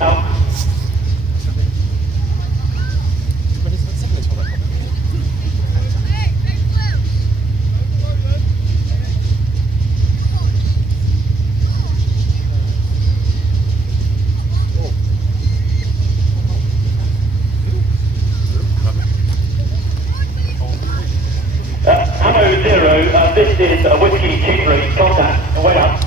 Out. Ammo 0, this is a Whiskey 23, contact, away up.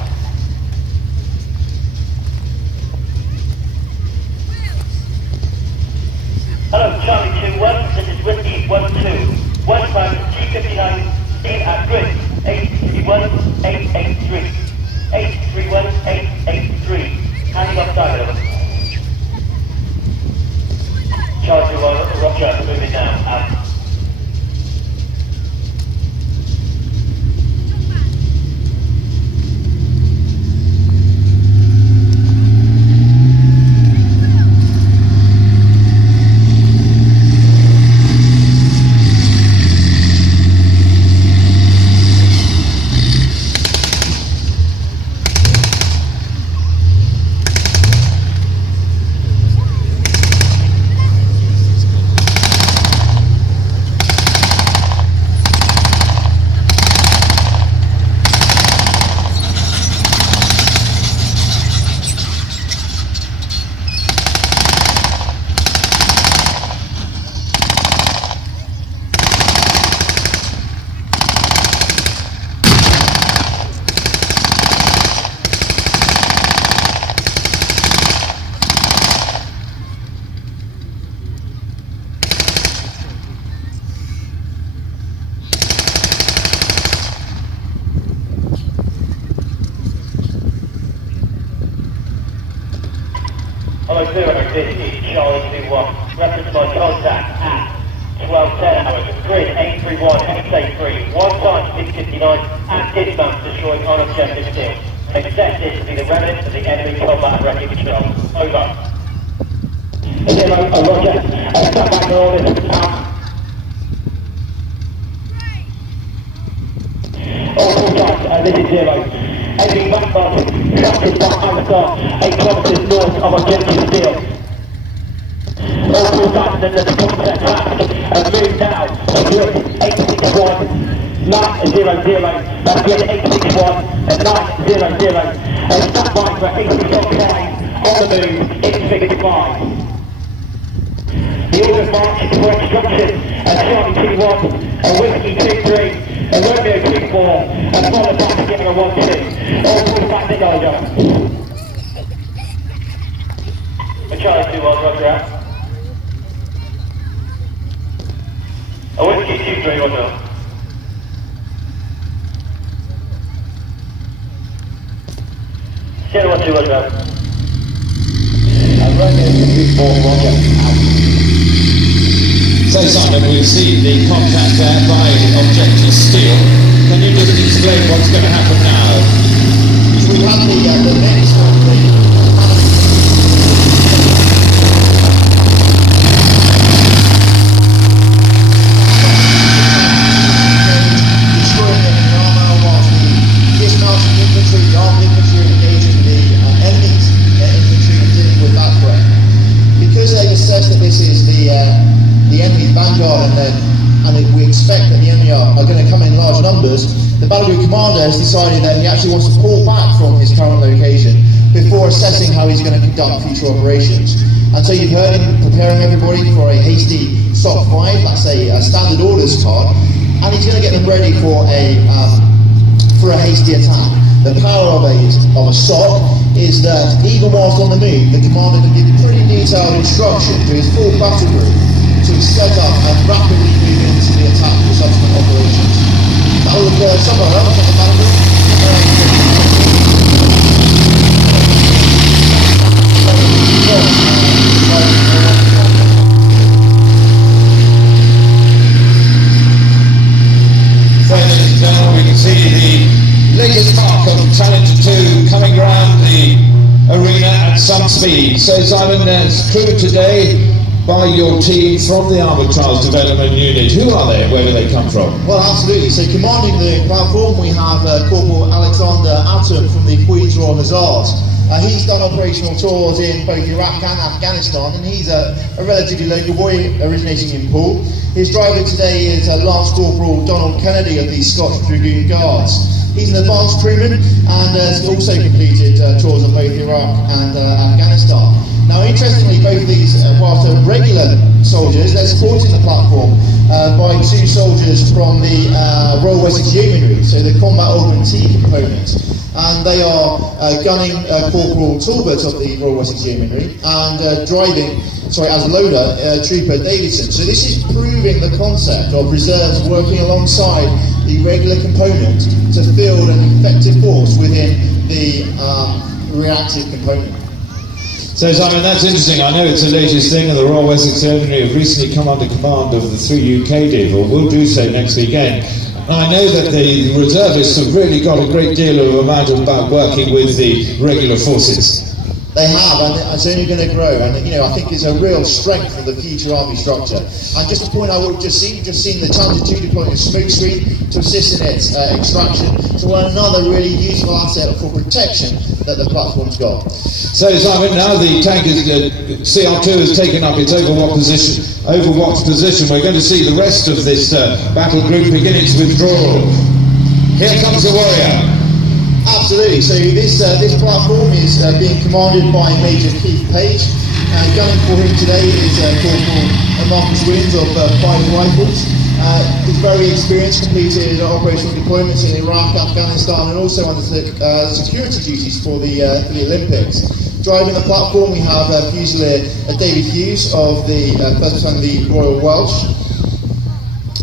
Hello, Charlie 2-1, this is Whiskey 1-2. Westbound G59, in at grid, 831-883. 831-883. Handing off side, over. Charlie 2-1, Roger, moving now, out. Hello, 0, this is Charlie 2-1. Reference my contact at 12:10 hours. Grid 831-883. One time 659 and dismount destroying unobjective steel. Accept this to be the remnant of the enemy combat wrecking patrol. Over. 0, Roger. Stand back on orders. Out. All contact, this is 0. Heading back button, traffic back outside, 8 kilometers north of objective steel. All contacts and the contact track and move now to grid 861, 900, grid 861 and 900, and stand by for 86 on the move in figure 5. The order of march is for instruction and Charlie 2-1, a Whiskey 2-3, a Romeo 2-4, and followed back together 1-2. All pulled back to Dojo. A Charlie 2-1, Roger out. A Whiskey 2-3, Roger. Sierra 1-2, Roger out. And Romeo 2-4, Roger out. So Simon, we've seen the contact there by objective steel. Can you just explain what's going to happen now? We have the next one. Destroying them in the armour whilst the dismounting infantry, the armed infantry engaging the enemy's infantry and dealing with that threat. Because they've assessed that this is the enemy vanguard and we expect that the enemy are going to come in large numbers, the battle group commander has decided that he actually wants to pull back from his current location before assessing how he's going to conduct future operations. And so you've heard him preparing everybody for a hasty SOC 5, that's a standard orders card, and he's going to get them ready for a hasty attack. The power of a SOC is that even whilst on the move, the commander can give pretty detailed instruction to his full battle group to set up and rapidly move into the attack for subsequent operations. That will occur somewhere else on the battlefield. So ladies and gentlemen, we can see the latest mark of Talented 2 coming around the arena at some speed. So Simon, it's true today by your team from the Armoured Trials Development Unit. Who are they? Where do they come from? Well, absolutely. So commanding the platform, we have Corporal Alexander Atom from the Queen's Royal Hussars. He's done operational tours in both Iraq and Afghanistan, and he's a relatively local boy originating in Poole. His driver today is Lance Corporal Donald Kennedy of the Scottish Dragoon Guards. He's an advanced crewman and has also completed tours of both Iraq and Afghanistan. Now, interestingly, both of these, whilst they're regular soldiers, they're supporting the platform by two soldiers from the Royal Wessex Yeomanry, so the Combat Augmentee component. And they are gunning Corporal Talbot of the Royal Wessex Yeomanry and driving, as loader, Trooper Davidson. So this is proving the concept of reserves working alongside the regular component to field an effective force within the reactive component. So Simon, that's interesting. I know it's the latest thing, and the Royal Wessex Yeomanry have recently come under command of the 3 UK div, or will do so next weekend. I know that the reservists have really got a great deal of amount about working with the regular forces. They have, and it's only going to grow, and I think it's a real strength of the future army structure. And just to point out what we've just seen the Challenger 2 deploying a smoke screen to assist in its extraction, so another really useful asset for protection that the platform's got. So Simon, now the tank is, CR2 has taken up its overwatch position. We're going to see the rest of this battle group beginning to withdraw. Here comes the warrior. Absolutely. So this platform is being commanded by Major Keith Page. Gunning for him today is Corporal Marcus Williams of Private Rifles. He's very experienced, completed operational deployments in Iraq, Afghanistan, and also undertook security duties for the Olympics. Driving the platform, we have Fusilier David Hughes of the 1st Battalion of the Royal Welsh.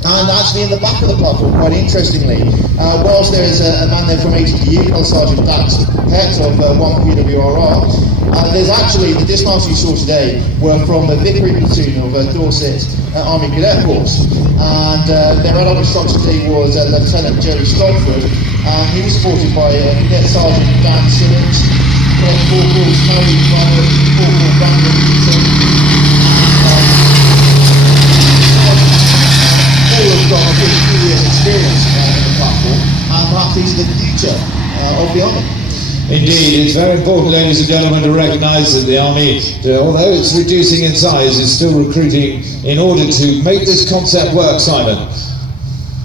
And actually in the back of the platform, quite interestingly, whilst there is a man there from HDU, Sergeant Dax Pett of 1 PWRR, there's actually, the dismounts you saw today were from the Vickery platoon of Dorset Army Cadet Force. And their adult instructor today was Lieutenant Jerry Stolford, and he was supported by Cadet Sergeant Dan Simmons, Corporals Harry Barnett, Corporal Brandon Newton, all have got a good few years experience in the platform, and perhaps these are the future of the Army. Indeed, it's very important, ladies and gentlemen, to recognise that the Army, although it's reducing in size, is still recruiting in order to make this concept work, Simon.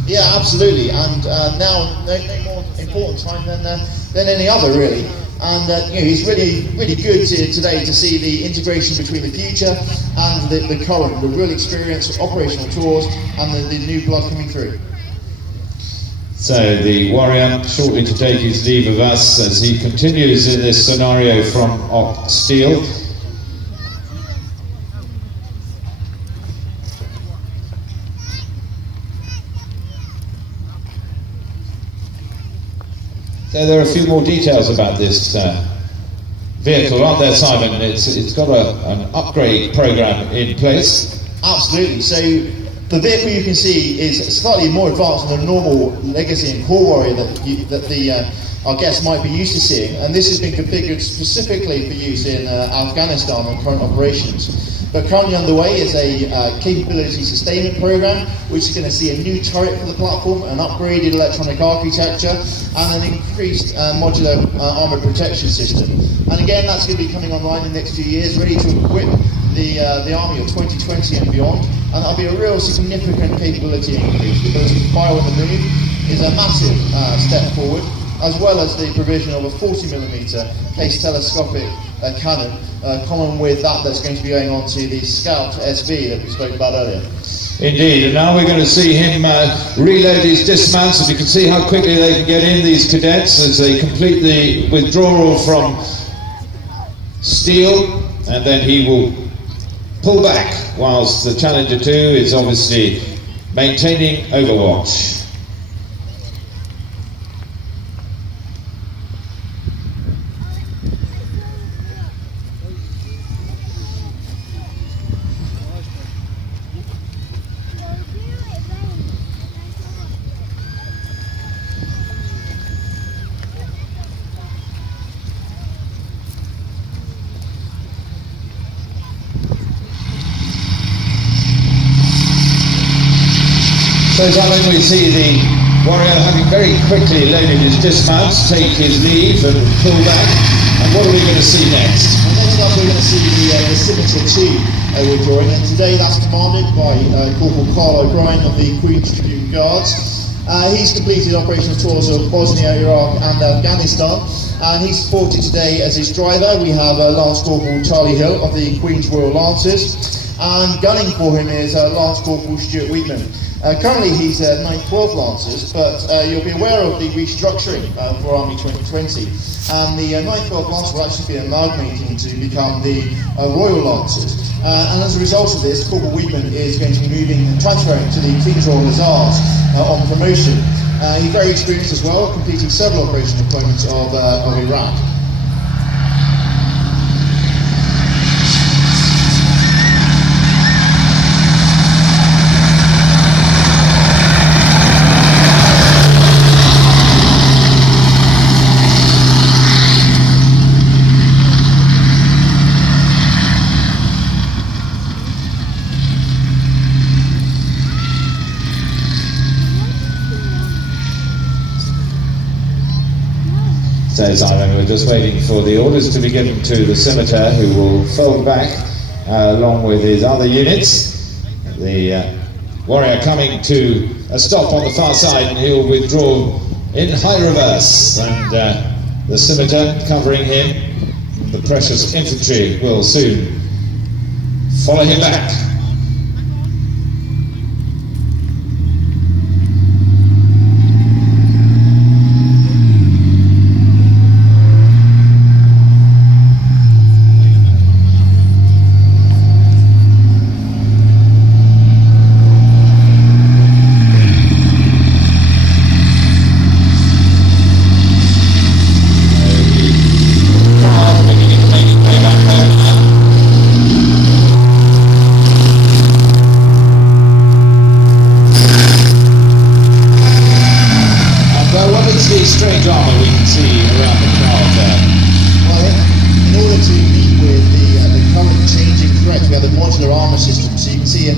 Yeah, absolutely, and now no more important time than any other, really. And it's really good today to see the integration between the future and the current, the real experience of operational tours and the new blood coming through. So the warrior shortly to take his leave of us as he continues in this scenario from Steel. So there are a few more details about this vehicle, aren't there, Simon? It's got an upgrade program in place. Absolutely. So the vehicle you can see is slightly more advanced than a normal Legacy and Core Warrior that our guests might be used to seeing, and this has been configured specifically for use in Afghanistan on current operations. But currently underway is a capability sustainment program, which is going to see a new turret for the platform, an upgraded electronic architecture, and an increased modular armoured protection system. And again, that's going to be coming online in the next few years, ready to equip the Army of 2020 and beyond. And that'll be a real significant capability increase. The ability to fire on the move is a massive step forward, as well as the provision of a 40mm case telescopic cannon, common with that's going to be going on to the Scout SV that we spoke about earlier. Indeed, and now we're going to see him reload his dismounts, and you can see how quickly they can get in, these cadets, as they complete the withdrawal from Steel, and then he will pull back whilst the Challenger 2 is obviously maintaining overwatch. So as we see the warrior having very quickly loaded his dismounts, take his leave and pull back. And what are we going to see next? And next up we're going to see the Scimitar 2 withdrawing, and today that's commanded by Corporal Carl O'Brien of the Queen's Tribute Guards. He's completed operational tours of Bosnia, Iraq and Afghanistan, and he's supported today as his driver. We have Lance Corporal Charlie Hill of the Queen's Royal Lancers, and gunning for him is Lance Corporal Stuart Wheatman. Currently he's 9th 12th Lancers, but you'll be aware of the restructuring for Army 2020, and the 9th 12th Lancers will actually be amalgamating to become the Royal Lancers. And as a result of this, Corporal Wheatman is going to be transferring to the King's Royal Hussars on promotion. He's very experienced as well, completing several operational deployments of Iraq. Says Ivan, we're just waiting for the orders to be given to the Scimitar, who will fold back along with his other units. The Warrior coming to a stop on the far side, and he'll withdraw in high reverse, and the Scimitar covering him. The precious infantry will soon follow him back. Strange armour we can see around the crowd there. Well, in order to meet with the current changing threat, we have the modular armour system, so you can see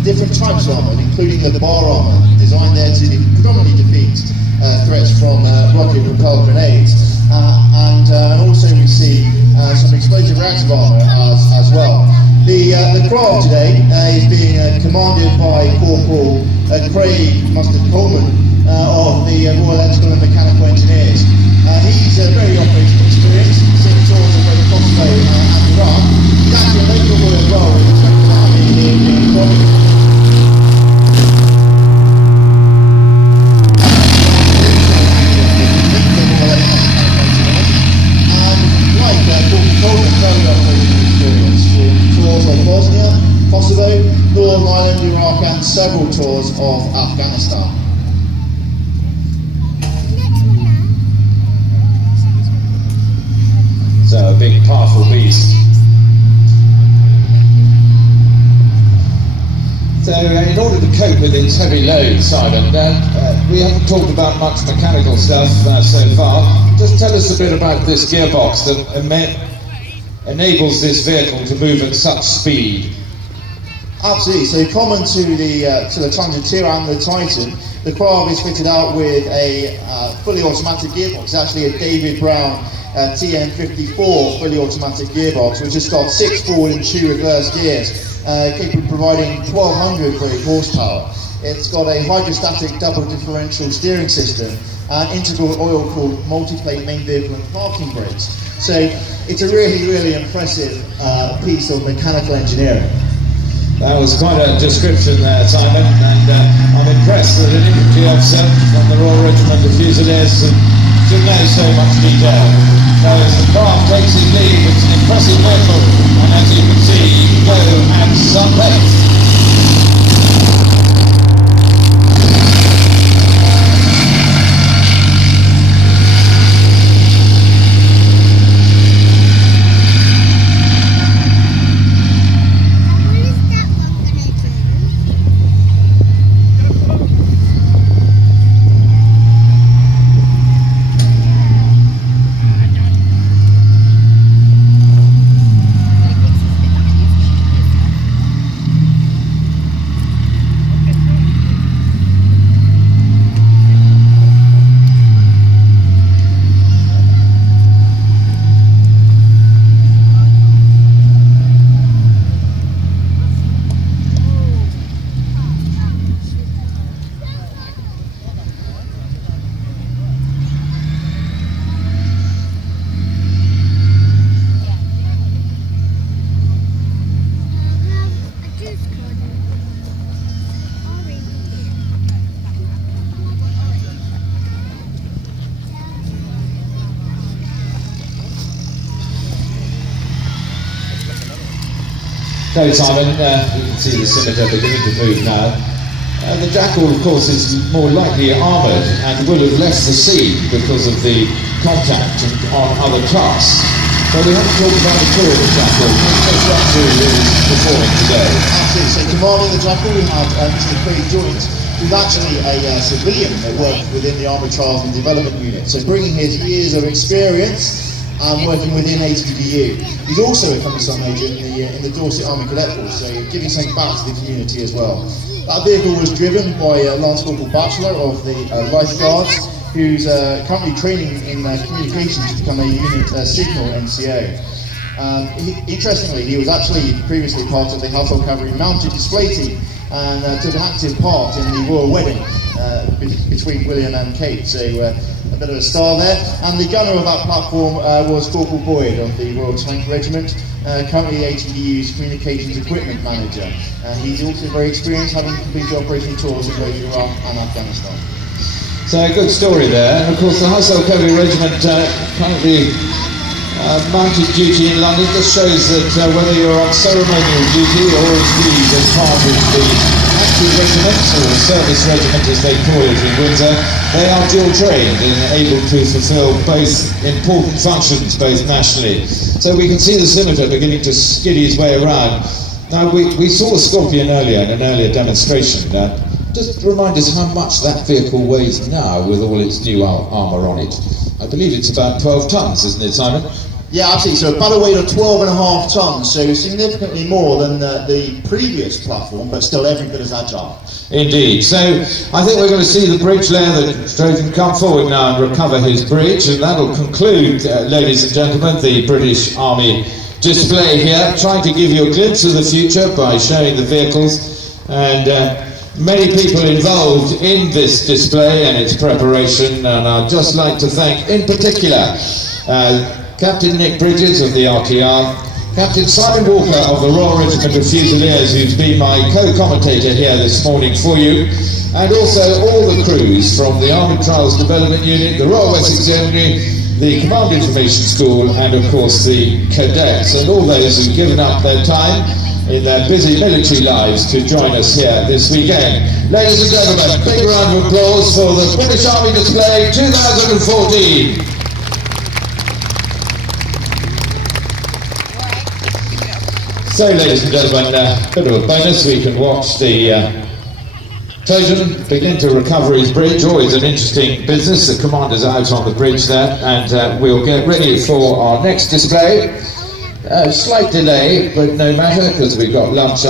different types of armour, including the bar armour, designed there to predominantly defeat threats from rocket-propelled grenades, and also we see some explosive reactive armour as well. The CRARRV today is being commanded by Corporal Craig Mustard Coleman of the Royal Electrical and Mechanical Engineers. He's very operational experienced, seen tours of both Kosovo and Iraq. He's actually a local as well with the 2nd Army in Bosnia. Bosnia, Kosovo, Northern Ireland, Iraq and several tours of Afghanistan. So a big powerful beast. So in order to cope with its heavy load, Simon, we haven't talked about much mechanical stuff so far. Just tell us a bit about this gearbox that enables this vehicle to move at such speed. Absolutely. So common to the Challenger 2 and the Titan, the CRARRV is fitted out with a fully automatic gearbox. It's actually a David Brown TN54 fully automatic gearbox, which has got 6 forward and 2 reverse gears, capable of providing 1200 brake horsepower. It's got a hydrostatic double differential steering system and integral oil-cooled multi-plate main vehicle and parking brakes. So it's a really impressive piece of mechanical engineering. That was quite a description there, Simon, and I'm impressed that an infantry officer from the Royal Regiment of Fusiliers should know so much detail. So as the CRARRV takes his lead, it's an impressive vehicle, and as you can see, you can go at some pace. So Simon, you can see the Scimitar beginning to move now. The Jackal, of course, is more likely armoured and will have left the scene because of the contact on other tasks. But we haven't talked about the crew of the Jackal. Let's run through who is performing today. Absolutely. So commanding the Jackal, we have Mr. Craig Joint, who's actually a civilian that worked within the Armoured Trials and Development Unit. So bringing his years of experience and working within HPDU. He's also a Commissar Major in the Dorset Army Cadet Force, so giving something back to the community as well. That vehicle was driven by Lance Corporal Batchelor of the Life Guards, who's currently training in communications to become a unit signal NCO. Interestingly, he was actually previously part of the Household Cavalry Mounted Display Team and took an active part in the royal wedding between William and Kate, so a bit of a star there. And the gunner of that platform was Corporal Boyd of the Royal Tank Regiment, currently HPDU's Communications Equipment Manager. He's also very experienced, having completed operational tours in both Iraq and Afghanistan. So a good story there. And of course the Household Cavalry Regiment currently mounted duty in London. This shows that whether you're on ceremonial duty or indeed as part of the active regiment, or the service regiment as they call it in Windsor, they are dual trained and able to fulfil both important functions, both nationally. So we can see the Scimitar beginning to skid his way around. Now we saw the Scorpion earlier in an earlier demonstration. Just remind us how much that vehicle weighs now with all its new armour on it. I believe it's about 12 tonnes, isn't it, Simon? Yeah, absolutely. So about a weight of 12.5 tonnes, so significantly more than the previous platform, but still every bit as agile. Indeed. So I think we're going to see the bridge layer that Stroke can come forward now and recover his bridge, and that'll conclude, ladies and gentlemen, the British Army display here, trying to give you a glimpse of the future by showing the vehicles and many people involved in this display and its preparation, and I'd just like to thank in particular Captain Nick Bridges of the RTR, Captain Simon Walker of the Royal Regiment of Fusiliers, who's been my co-commentator here this morning for you, and also all the crews from the Armoured Trials Development Unit, the Royal Wessex Yeomanry, the Command Information School, and of course the cadets, and all those who've given up their time in their busy military lives to join us here this weekend. Ladies and gentlemen, big round of applause for the British Army Display 2014. So ladies and gentlemen, a bit of a bonus, we can watch the Trojan begin to recover his bridge. Always an interesting business. The commander's out on the bridge there, and we'll get ready for our next display. Slight delay, but no matter, because we've got lunch